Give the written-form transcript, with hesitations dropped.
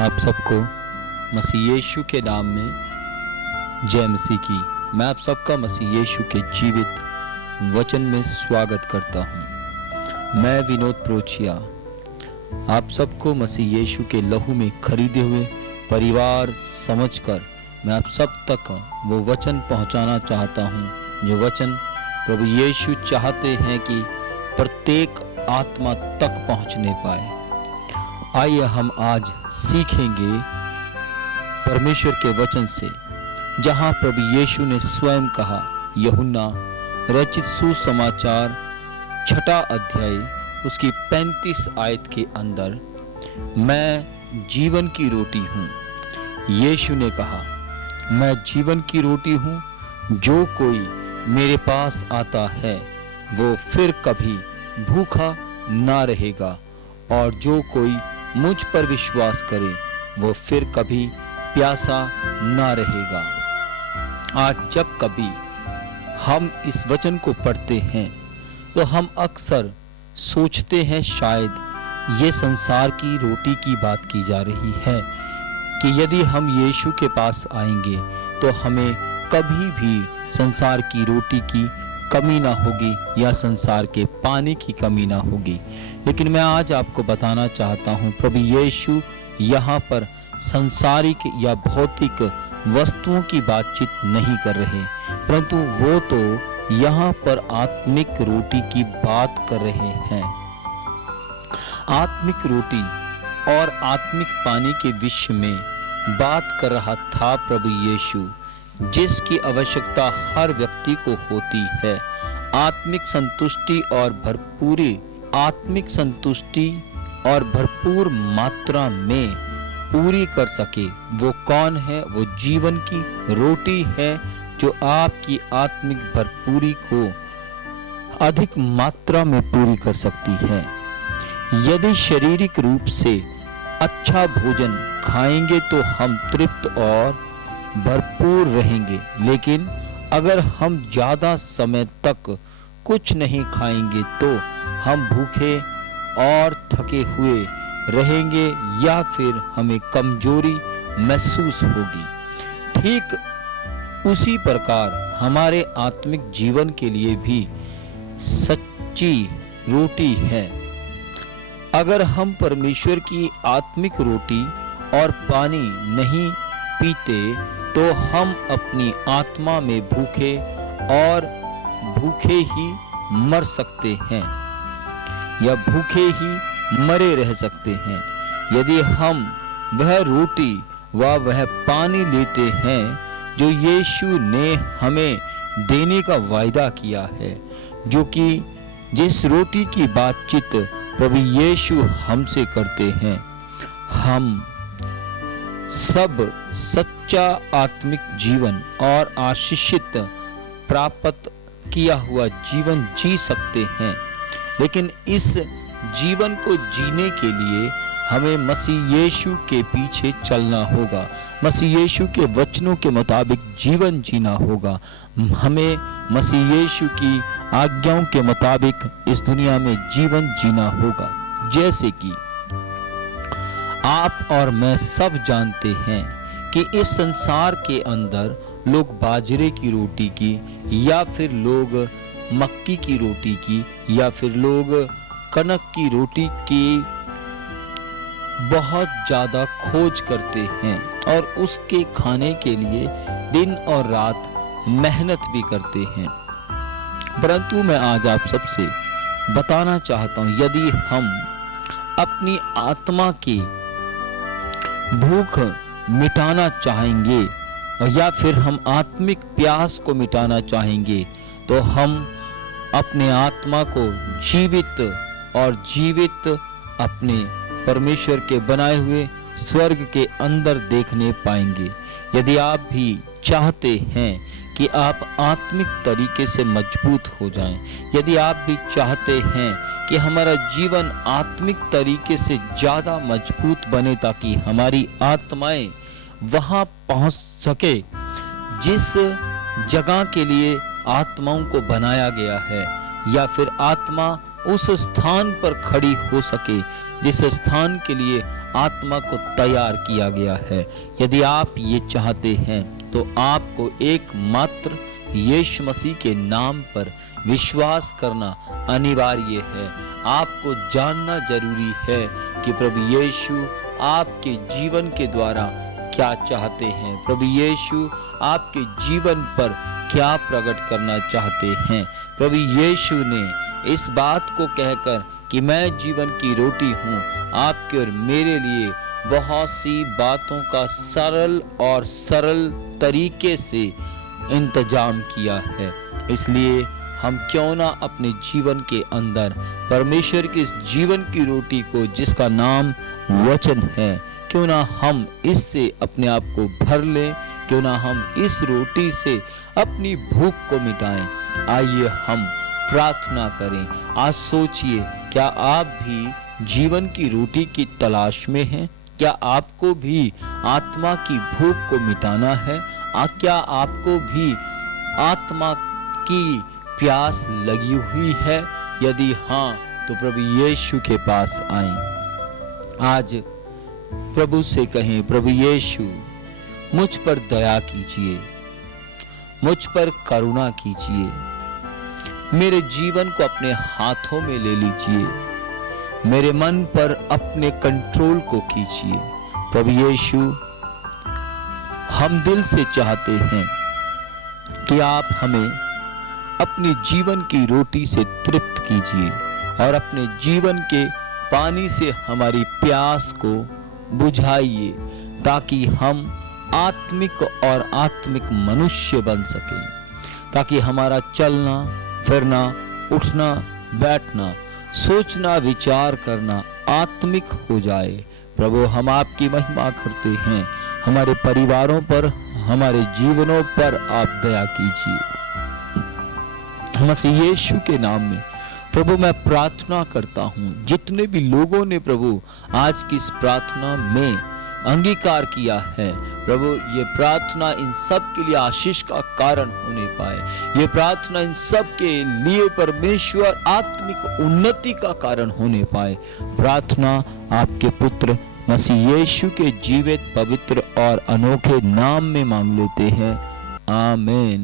आप सबको मसीह यीशु के नाम में जय मसीह की। मैं आप सबका मसीह यीशु के जीवित वचन में स्वागत करता हूँ। मैं विनोद प्रोचिया आप सबको मसीह यीशु के लहू में खरीदे हुए परिवार समझकर मैं आप सब तक वो वचन पहुँचाना चाहता हूँ जो वचन प्रभु यीशु चाहते हैं कि प्रत्येक आत्मा तक पहुँचने पाए। आइए हम आज सीखेंगे परमेश्वर के वचन से, जहां प्रभु यीशु ने स्वयं कहा, यूहन्ना रचित सुसमाचार 6 अध्याय उसकी 35 आयत के अंदर, मैं जीवन की रोटी हूँ। यीशु ने कहा, मैं जीवन की रोटी हूँ, जो कोई मेरे पास आता है वो फिर कभी भूखा ना रहेगा, और जो कोई मुझ पर विश्वास करे वो फिर कभी प्यासा ना रहेगा। आज जब कभी हम इस वचन को पढ़ते हैं तो हम अक्सर सोचते हैं शायद ये संसार की रोटी की बात की जा रही है कि यदि हम यीशु के पास आएंगे तो हमें कभी भी संसार की रोटी की कमी ना होगी या संसार के पानी की कमी ना होगी। लेकिन मैं आज आपको बताना चाहता हूँ, प्रभु यीशु यहाँ पर सांसारिक या भौतिक वस्तुओं की बातचीत नहीं कर रहे, परंतु वो तो यहाँ पर आत्मिक रोटी की बात कर रहे हैं। आत्मिक रोटी और आत्मिक पानी के विषय में बात कर रहा था प्रभु यीशु, जिसकी आवश्यकता हर व्यक्ति को होती है। आत्मिक संतुष्टि और भरपूर मात्रा में पूरी कर सके। वो कौन है? वो जीवन की रोटी है जो आपकी आत्मिक भरपूरी को अधिक मात्रा में पूरी कर सकती है। यदि शारीरिक रूप से अच्छा भोजन खाएंगे तो हम तृप्त और भरपूर रहेंगे, लेकिन अगर हम ज्यादा समय तक कुछ नहीं खाएंगे तो हम भूखे और थके हुए रहेंगे या फिर हमें कमजोरी महसूस होगी। ठीक उसी प्रकार हमारे आत्मिक जीवन के लिए भी सच्ची रोटी है। अगर हम परमेश्वर की आत्मिक रोटी और पानी नहीं पीते तो हम अपनी आत्मा में भूखे ही मर सकते हैं या भूखे ही मरे रह सकते हैं। यदि हम वह रोटी व वह पानी लेते हैं जो यीशु ने हमें देने का वायदा किया है, जो कि जिस रोटी की बातचीत प्रभु यीशु हमसे करते हैं, हम सब सच्चा आत्मिक जीवन और आशीषित प्राप्त किया हुआ जीवन जी सकते हैं। लेकिन इस जीवन को जीने के लिए हमें मसीह यीशु के पीछे चलना होगा, मसीह यीशु के वचनों के मुताबिक जीवन जीना होगा। हमें मसीह यीशु की आज्ञाओं के मुताबिक इस दुनिया में जीवन जीना होगा। जैसे कि आप और मैं सब जानते हैं कि इस संसार के अंदर लोग बाजरे की रोटी की या फिर लोग मक्की की रोटी की या फिर लोग कनक की रोटी की बहुत ज़्यादा खोज करते हैं और उसके खाने के लिए दिन और रात मेहनत भी करते हैं। परंतु मैं आज आप सबसे बताना चाहता हूँ, यदि हम अपनी आत्मा की भूख मिटाना चाहेंगे या फिर हम आत्मिक प्यास को मिटाना चाहेंगे तो हम अपने आत्मा को जीवित अपने परमेश्वर के बनाए हुए स्वर्ग के अंदर देखने पाएंगे। यदि आप भी चाहते हैं कि आप आत्मिक तरीके से मजबूत हो जाएं, यदि आप भी चाहते हैं कि हमारा जीवन आत्मिक तरीके से ज़्यादा मजबूत बने ताकि हमारी आत्माएं वहाँ पहुँच सके जिस जगह के लिए आत्माओं को बनाया गया है, या फिर आत्मा उस स्थान पर खड़ी हो सके जिस स्थान के लिए आत्मा को तैयार किया गया है। यदि आप ये चाहते हैं तो आपको एकमात्र यीशु मसीह के नाम पर विश्वास करना अनिवार्य है। आपको जानना जरूरी है कि प्रभु यीशु आपके जीवन के द्वारा क्या चाहते हैं, प्रभु यीशु आपके जीवन पर क्या प्रकट करना चाहते हैं। प्रभु यीशु ने इस बात को कहकर कि मैं जीवन की रोटी हूँ, आपके और मेरे लिए बहुत सी बातों का सरल तरीके से इंतजाम किया है। इसलिए हम क्यों ना अपने जीवन के अंदर परमेश्वर की इस जीवन की रोटी को, जिसका नाम वचन है, क्यों ना हम इससे अपने आप को भर लें, क्यों ना हम इस रोटी से अपनी भूख को मिटाएं। आइए हम प्रार्थना करें। आज सोचिए, क्या आप भी जीवन की रोटी की तलाश में हैं? क्या आपको भी आत्मा की भूख को मिटाना है? क्या आपको भी आत्मा की प्यास लगी हुई है? यदि हाँ, तो प्रभु यीशु के पास आएं। आज प्रभु से कहें, प्रभु यीशु मुझ पर दया कीजिए, मुझ पर करुणा कीजिए, मेरे जीवन को अपने हाथों में ले लीजिए, मेरे मन पर अपने कंट्रोल को कीजिए। प्रभु यीशु, हम दिल से चाहते हैं कि आप हमें अपने जीवन की रोटी से तृप्त कीजिए और अपने जीवन के पानी से हमारी प्यास को बुझाइए, ताकि हम आत्मिक मनुष्य बन सकें, ताकि हमारा चलना फिरना, उठना बैठना, सोचना विचार करना आत्मिक हो जाए। प्रभु, हम आपकी महिमा करते हैं। हमारे परिवारों पर, हमारे जीवनों पर आप दया कीजिए। मसीह यीशु के नाम में प्रभु मैं प्रार्थना करता हूँ, जितने भी लोगों ने प्रभु आज की इस प्रार्थना में अंगीकार किया है, प्रभु ये प्रार्थना इन सब के लिए आशीष का कारण होने पाए। ये प्रार्थना इन सब के लिए परमेश्वर आत्मिक उन्नति का कारण होने पाए। प्रार्थना आपके पुत्र मसीह यीशु के जीवित, पवित्र और अनोखे नाम में मांग लेते हैं। आमीन।